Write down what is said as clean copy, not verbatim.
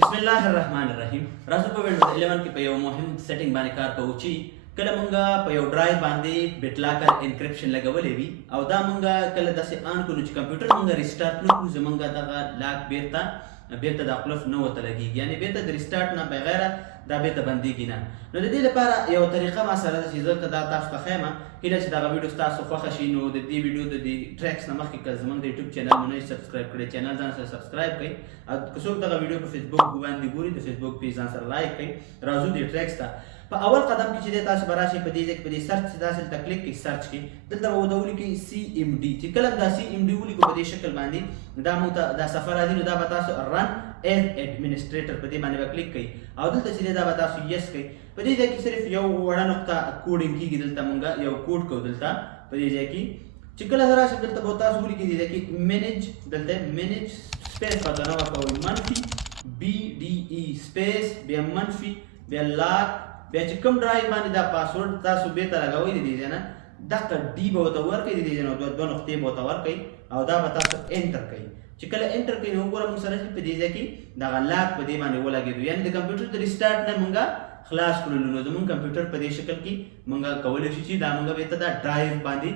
بسم الله الرحمن الرحیم. راځو په وینډوز 11 کې په یو مهم سیټینګ باندې کار کوو چې کله مونږه په یو ډرایو باندې بیټلاکر انکریپشن لګولې وي او دا مونږه کله داسې آن کړو چې کمپیوټر مونږه ریسټارټ نه کړو زمونږه دغه لاک بیرته د قلف نه ورته لګېږي، یعنې بیرته د ریسټارټ نه بغیره دا بیرته بندېږي نه. نو د دې لپاره یو طریقه ما سره ده چې زه دا تاسو ته ښایم. کله چې دغه ویډیو ستاسو خوښه شي نو د دې ویډیو د دې ټریکس نه مخکې که زموږ د یوټیوب چینل مو نه سبسکرایب کړی، چینل ځان سره سبسکرایب کړئ، او که څوک دغه ویډیو په فیسبوک باندې ګوري د فیسبوک پیج ځان سره لایک کړئ. راځو دې ټریکس ته. په اول قدم کې چې تاسو به راشئ په دې ځای کې په دې سرچ داسې ته کلیک کړئ، سرچ کې دلته به ورته ولیکئ CMD. چې کله دا CMD ولیکو په دې شکل باندې دا موږ ته دا صفحه راځي، نو دا به تاسو رن ایز ایډمنسټریټر په دې باندې به کلیک کړئ او دلته چې دا به تاسو یس کړئ. په دې ځای کې صرف یو وړه نقطه کوډینګ کېږي، دلته مونږ یو کوډ کوو دلته په دې ځای کې چې کله زه راشم دلته به تاسو ولیکئ دې ځای کې مینج، دلته مینج سپیس په دننه ورکوئ منفي BDE سپیس بیا منفي بیا لاک بیا چې کوم ډرایو باندې دا پاسورډ تاسو بیرته لګوئ د دې ځای نه دغه ډي به ورته ورکړئ، د دې ځای نه دوه نقطې به ورته ورکړئ او دا به تاسو انټر کړئ. چې کله انټر کړئ نو وګوره موږ سره چې په دې ځای کې دغه لاک په دې باندې ولګېدو، یعنې د کمپیوټر د ریسټارټ نه مونږه خلاص کړلو. نو زموږ کمپیوټر په دې شکل کې مونږ کولی شو چې دا مونږ بیرته دا ډرایو باندې